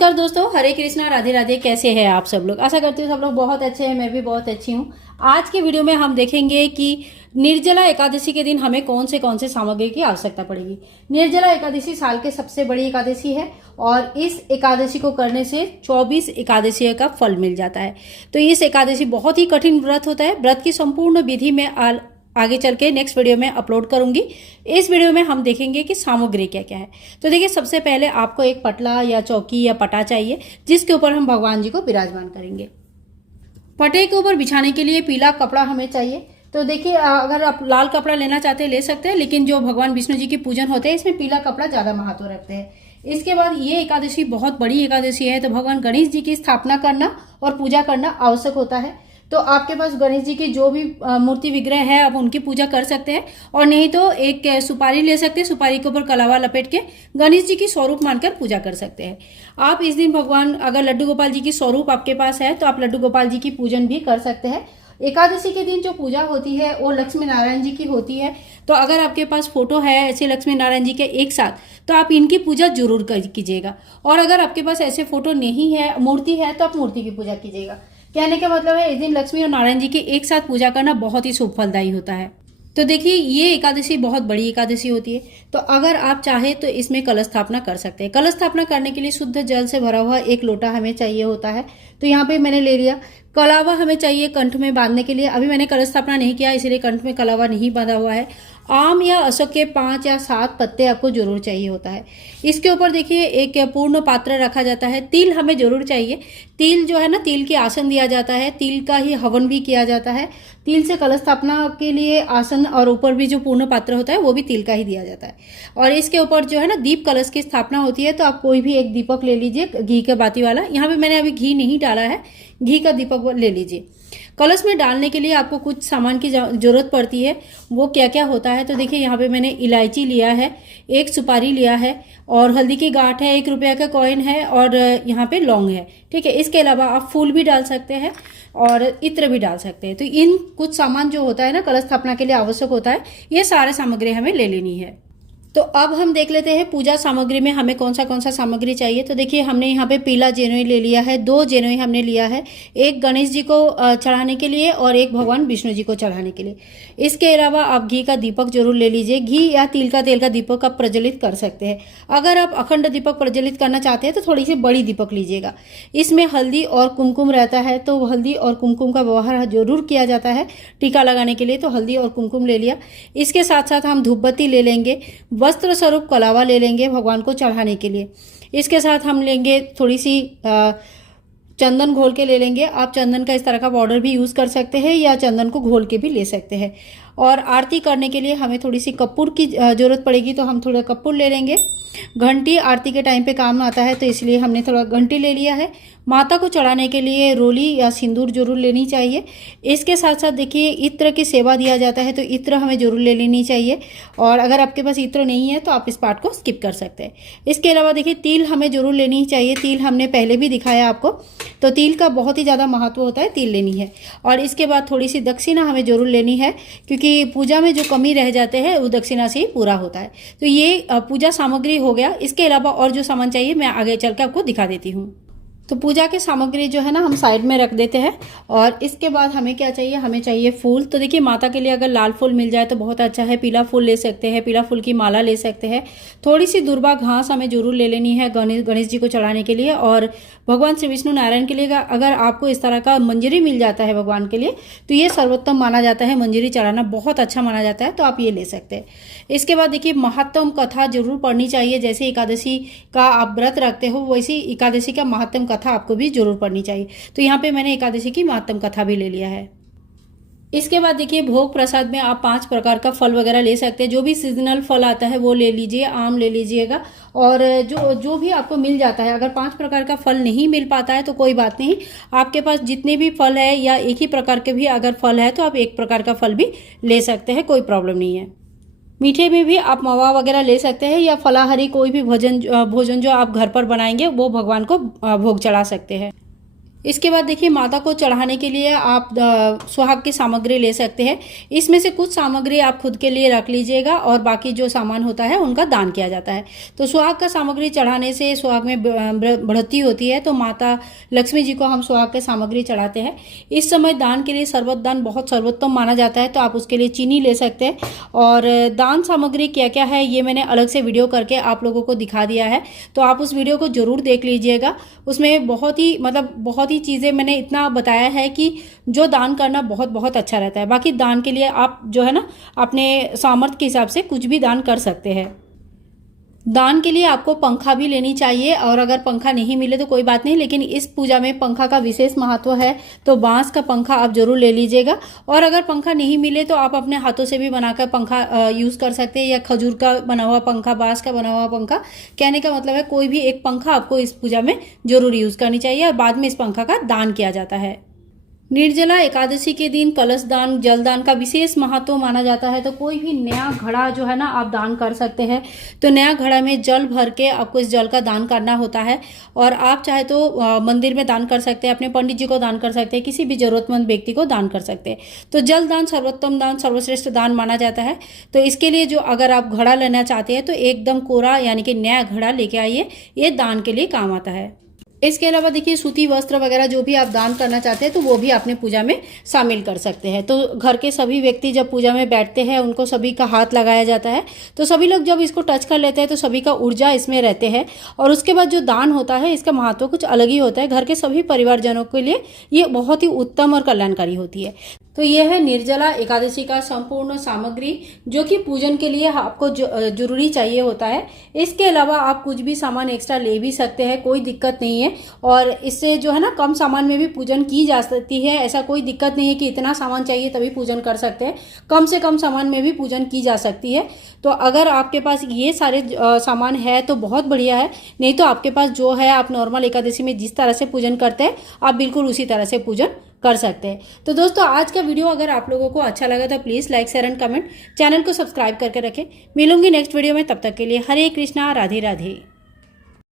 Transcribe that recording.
नमस्कार दोस्तों, हरे कृष्णा, राधे राधे। कैसे हैं आप सब लोग? आशा करती हूँ सब लोग बहुत अच्छे हैं। मैं भी बहुत अच्छी हूँ। आज के वीडियो में हम देखेंगे कि निर्जला एकादशी के दिन हमें कौन से सामग्री की आवश्यकता पड़ेगी। निर्जला एकादशी साल के सबसे बड़ी एकादशी है और इस एकादशी को करने से 24 एकादशी का फल मिल जाता है। तो इस एकादशी बहुत ही कठिन व्रत होता है। व्रत की संपूर्ण विधि में आगे चल के नेक्स्ट वीडियो में अपलोड करूंगी। इस वीडियो में हम देखेंगे कि सामग्री क्या क्या है। तो देखिए, सबसे पहले आपको एक पटला या चौकी या पटा चाहिए जिसके ऊपर हम भगवान जी को विराजमान करेंगे। पटे के ऊपर बिछाने के लिए पीला कपड़ा हमें चाहिए। तो देखिए, अगर आप लाल कपड़ा लेना चाहते हैं ले सकते हैं, लेकिन जो भगवान विष्णु जी की पूजन होते हैं इसमें पीला कपड़ा ज्यादा महत्व रखते हैं। इसके बाद ये एकादशी बहुत बड़ी एकादशी है, तो भगवान गणेश जी की स्थापना करना और पूजा करना आवश्यक होता है। तो आपके पास गणेश जी की जो भी मूर्ति विग्रह है आप उनकी पूजा कर सकते हैं, और नहीं तो एक सुपारी ले सकते हैं। सुपारी के ऊपर कलावा लपेट के गणेश जी की स्वरूप मानकर पूजा कर सकते हैं। आप इस दिन भगवान, अगर लड्डू गोपाल जी की स्वरूप आपके पास है तो आप लड्डू गोपाल जी की पूजन भी कर सकते हैं। एकादशी के दिन जो पूजा होती है वो लक्ष्मी नारायण जी की होती है। तो अगर आपके पास फोटो है ऐसे लक्ष्मी नारायण जी के एक साथ, तो आप इनकी पूजा जरूर कीजिएगा। और अगर आपके पास ऐसे फोटो नहीं है, मूर्ति है, तो आप मूर्ति की पूजा कीजिएगा। कहने का मतलब है इस दिन लक्ष्मी और नारायण जी की एक साथ पूजा करना बहुत ही शुभ फलदायी होता है। तो देखिए, ये एकादशी बहुत बड़ी एकादशी होती है। तो अगर आप चाहे तो इसमें कलश स्थापना कर सकते हैं। कलश स्थापना करने के लिए शुद्ध जल से भरा हुआ एक लोटा हमें चाहिए होता है। तो यहाँ पे मैंने ले लिया। कलावा हमें चाहिए कंठ में बांधने के लिए। अभी मैंने कलश स्थापना नहीं किया, इसलिए कंठ में कलावा नहीं बांधा हुआ है। आम या अशोक के 5 या 7 पत्ते आपको जरूर चाहिए होता है। इसके ऊपर देखिए एक पूर्ण पात्र रखा जाता है। तिल हमें जरूर चाहिए। तिल जो है ना, तिल के आसन दिया जाता है। तिल का ही हवन भी किया जाता है। तिल से कलश स्थापना के लिए आसन और ऊपर भी जो पूर्ण पात्र होता है वो भी तिल का ही दिया जाता है। और इसके ऊपर जो है ना दीप कलश की स्थापना होती है। तो आप कोई भी एक दीपक ले लीजिए, घी का बाती वाला। यहाँ पे मैंने अभी घी नहीं डाला है, घी का दीपक ले लीजिए। कलश में डालने के लिए आपको कुछ सामान की जरूरत पड़ती है। वो क्या क्या होता है? तो देखिए, यहाँ पे मैंने इलायची लिया है, एक सुपारी लिया है, और हल्दी की गांठ है, 1 रुपया का कॉइन है, और यहाँ पे लौंग है। ठीक है। इसके अलावा आप फूल भी डाल सकते हैं और इत्र भी डाल सकते हैं। तो इन कुछ सामान जो होता है ना कलश स्थापना के लिए आवश्यक होता है, ये सारे सामग्री हमें ले लेनी है। तो अब हम देख लेते हैं पूजा सामग्री में हमें कौन सा सामग्री चाहिए। तो देखिए, हमने यहाँ पे पीला जेनोई ले लिया है, 2 जेनोई हमने लिया है, एक गणेश जी को चढ़ाने के लिए और एक भगवान विष्णु जी को चढ़ाने के लिए। इसके अलावा आप घी का दीपक जरूर ले लीजिए। घी या तिल का तेल का दीपक आप प्रज्वलित कर सकते हैं। अगर आप अखंड दीपक प्रज्वलित करना चाहते हैं तो थोड़ी सी बड़ी दीपक लीजिएगा। इसमें हल्दी और कुमकुम रहता है, तो हल्दी और कुमकुम का व्यवहार जरूर किया जाता है टीका लगाने के लिए। तो हल्दी और कुमकुम ले लिया। इसके साथ साथ हम धूपबत्ती ले लेंगे, वस्त्र स्वरूप कलावा ले लेंगे भगवान को चढ़ाने के लिए। इसके साथ हम लेंगे थोड़ी सी चंदन घोल के ले लेंगे। आप चंदन का इस तरह का पाउडर भी यूज़ कर सकते हैं या चंदन को घोल के भी ले सकते हैं। और आरती करने के लिए हमें थोड़ी सी कपूर की ज़रूरत पड़ेगी, तो हम थोड़ा कपूर ले लेंगे। घंटी आरती के टाइम पे काम आता है, तो इसलिए हमने थोड़ा घंटी ले लिया है। माता को चढ़ाने के लिए रोली या सिंदूर जरूर लेनी चाहिए। इसके साथ साथ देखिए, इत्र की सेवा दिया जाता है, तो इत्र हमें जरूर ले लेनी चाहिए। और अगर आपके पास इत्र नहीं है तो आप इस पार्ट को स्किप कर सकते हैं। इसके अलावा देखिए, तिल हमें जरूर लेनी चाहिए। तिल हमने पहले भी दिखाया आपको, तो तिल का बहुत ही ज़्यादा महत्व होता है, तिल लेनी है। और इसके बाद थोड़ी सी दक्षिणा हमें जरूर लेनी है, क्योंकि पूजा में जो कमी रह जाते हैं वो दक्षिणा से ही पूरा होता है। तो ये पूजा सामग्री हो गया। इसके अलावा और जो सामान चाहिए मैं आगे चल के आपको दिखा देती हूँ। तो पूजा के सामग्री जो है ना हम साइड में रख देते हैं। और इसके बाद हमें क्या चाहिए? हमें चाहिए फूल। तो देखिए, माता के लिए अगर लाल फूल मिल जाए तो बहुत अच्छा है। पीला फूल ले सकते हैं, पीला फूल की माला ले सकते हैं। थोड़ी सी दुर्वा घास हमें जरूर ले लेनी है गणेश जी को चढ़ाने के लिए। और भगवान श्री विष्णु नारायण के लिए अगर आपको इस तरह का मंजरी मिल जाता है भगवान के लिए, तो ये सर्वोत्तम माना जाता है। मंजरी चढ़ाना बहुत अच्छा माना जाता है, तो आप ये ले सकते हैं। इसके बाद देखिए, महात्म कथा जरूर पढ़नी चाहिए। जैसे एकादशी का आप व्रत रखते हो, वैसी एकादशी का महात्म कथा आपको भी जरूर पढ़नी चाहिए। तो यहाँ पे मैंने एकादशी की महात्म कथा भी ले लिया है। इसके बाद देखिए, भोग प्रसाद में आप 5 प्रकार का फल वगैरह ले सकते हैं। जो भी सीजनल फल आता है वो ले लीजिए। आम ले लीजिएगा, और जो भी आपको मिल जाता है। अगर 5 प्रकार का फल नहीं मिल पाता है तो कोई बात नहीं, आपके पास जितने भी फल है या एक ही प्रकार के भी अगर फल है तो आप एक प्रकार का फल भी ले सकते हैं, कोई प्रॉब्लम नहीं है। मीठे में भी आप मावा वगैरह ले सकते हैं, या फलाहारी कोई भी भोजन जो आप घर पर बनाएंगे वो भगवान को भोग चढ़ा सकते हैं। इसके बाद देखिए माता को चढ़ाने के लिए आप सुहाग की सामग्री ले सकते हैं। इसमें से कुछ सामग्री आप खुद के लिए रख लीजिएगा और बाकी जो सामान होता है उनका दान किया जाता है। तो सुहाग का सामग्री चढ़ाने से सुहाग में बढ़ोतरी होती है। तो माता लक्ष्मी जी को हम सुहाग के सामग्री चढ़ाते हैं। इस समय दान के लिए सर्वोत्तम दान बहुत सर्वोत्तम माना जाता है, तो आप उसके लिए चीनी ले सकते हैं। और दान सामग्री क्या क्या है ये मैंने अलग से वीडियो करके आप लोगों को दिखा दिया है, तो आप उस वीडियो को जरूर देख लीजिएगा। उसमें बहुत ही चीज़ें मैंने इतना बताया है कि जो दान करना बहुत बहुत अच्छा रहता है। बाकी दान के लिए आप जो है ना अपने सामर्थ्य के हिसाब से कुछ भी दान कर सकते हैं। दान के लिए आपको पंखा भी लेनी चाहिए, और अगर पंखा नहीं मिले तो कोई बात नहीं, लेकिन इस पूजा में पंखा का विशेष महत्व है, तो बांस का पंखा आप जरूर ले लीजिएगा। और अगर पंखा नहीं मिले तो आप अपने हाथों से भी बनाकर पंखा यूज़ कर सकते हैं, या खजूर का बना हुआ पंखा, बांस का बना हुआ पंखा। कहने का मतलब है कोई भी एक पंखा आपको इस पूजा में जरूर यूज़ करनी चाहिए, और बाद में इस पंखा का दान किया जाता है। निर्जला एकादशी के दिन कलश दान, जल दान का विशेष महत्व माना जाता है। तो कोई भी नया घड़ा जो है ना आप दान कर सकते हैं। तो नया घड़ा में जल भर के आपको इस जल का दान करना होता है, और आप चाहे तो मंदिर में दान कर सकते हैं, अपने पंडित जी को दान कर सकते हैं, किसी भी जरूरतमंद व्यक्ति को दान कर सकते हैं। तो जल दान सर्वोत्तम दान, सर्वश्रेष्ठ दान माना जाता है। तो इसके लिए जो अगर आप घड़ा लेना चाहते हैं तो एकदम कोरा यानी कि नया घड़ा लेके आइए, ये दान के लिए काम आता है। इसके अलावा देखिए सूती वस्त्र वगैरह जो भी आप दान करना चाहते हैं तो वो भी अपने पूजा में शामिल कर सकते हैं। तो घर के सभी व्यक्ति जब पूजा में बैठते हैं उनको सभी का हाथ लगाया जाता है। तो सभी लोग जब इसको टच कर लेते हैं तो सभी का ऊर्जा इसमें रहते हैं। और उसके बाद जो दान होता है इसका महत्व कुछ अलग ही होता है। घर के सभी परिवारजनों के लिए ये बहुत ही उत्तम और कल्याणकारी होती है। तो यह है निर्जला एकादशी का संपूर्ण सामग्री, जो कि पूजन के लिए आपको जरूरी चाहिए होता है। इसके अलावा आप कुछ भी सामान एक्स्ट्रा ले भी सकते हैं, कोई दिक्कत नहीं है। और इससे जो है ना कम सामान में भी पूजन की जा सकती है। ऐसा कोई दिक्कत नहीं है कि इतना सामान चाहिए तभी पूजन कर सकते हैं, कम से कम सामान में भी पूजन की जा सकती है। तो अगर आपके पास ये सारे सामान है तो बहुत बढ़िया है, नहीं तो आपके पास जो है आप नॉर्मल एकादशी में जिस तरह से पूजन करते हैं आप बिल्कुल उसी तरह से पूजन कर सकते हैं। तो दोस्तों आज का वीडियो अगर आप लोगों को अच्छा लगा तो please like, share and comment, channel को सब्सक्राइब करके रखें। मिलूंगी नेक्स्ट वीडियो में, तब तक के लिए हरे कृष्णा, राधे राधे।